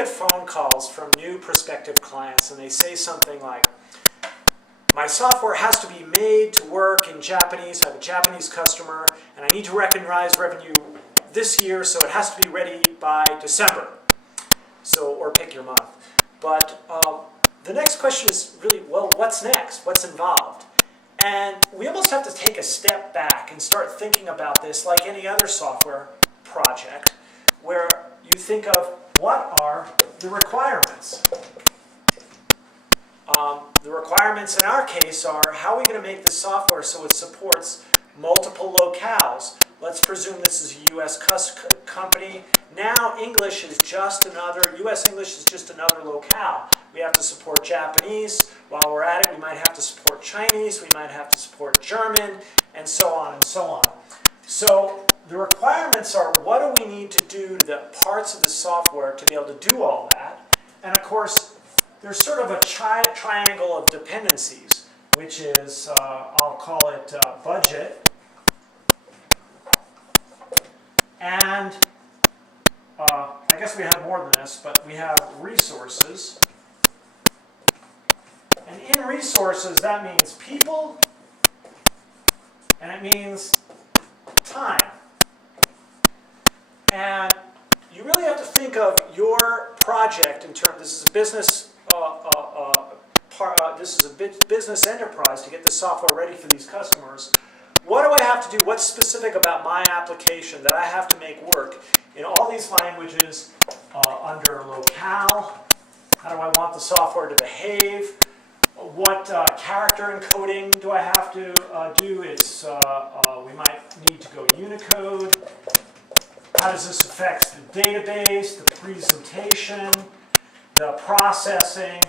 get phone calls from new prospective clients and they say something like, my software has to be made to work in Japanese, I have a Japanese customer, and I need to recognize revenue this year, so it has to be ready by December. So, or pick your month. But the next question is really, well, what's next? What's involved? And we almost have to take a step back and start thinking about this like any other software project, where you think of what are the requirements. The requirements in our case are, how are we going to make this software so it supports multiple locales? Let's presume this is a U.S. company. Now English is just another, U.S. English is just another locale. We have to support Japanese. While we're at it, we might have to support Chinese, we might have to support German, and so on and so on. So the requirements are, what do we need to do to the parts of the software to be able to do all that? And of course, there's sort of a triangle of dependencies, which is, I'll call it budget, and I guess we have more than this, but we have resources. And in resources, that means people, and it means time. And you really have to think of your project in terms, this is a business this is a business enterprise to get the software ready for these customers. What do I have to do? What's specific about my application that I have to make work in all these languages under locale? How do I want the software to behave? What character encoding do I have to do? It's we might need to go Unicode. How does this affect the database, the presentation, the processing,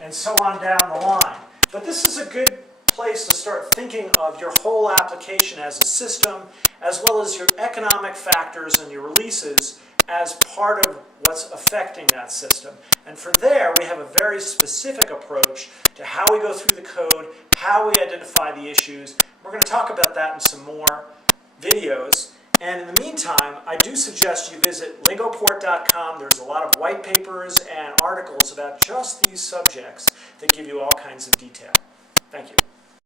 and so on down the line? But this is a good place to start thinking of your whole application as a system, as well as your economic factors and your releases as part of what's affecting that system. And for there, we have a very specific approach to how we go through the code, how we identify the issues. We're going to talk about that in some more videos. And in the meantime, I do suggest you visit lingoport.com. There's a lot of white papers and articles about just these subjects that give you all kinds of detail. Thank you.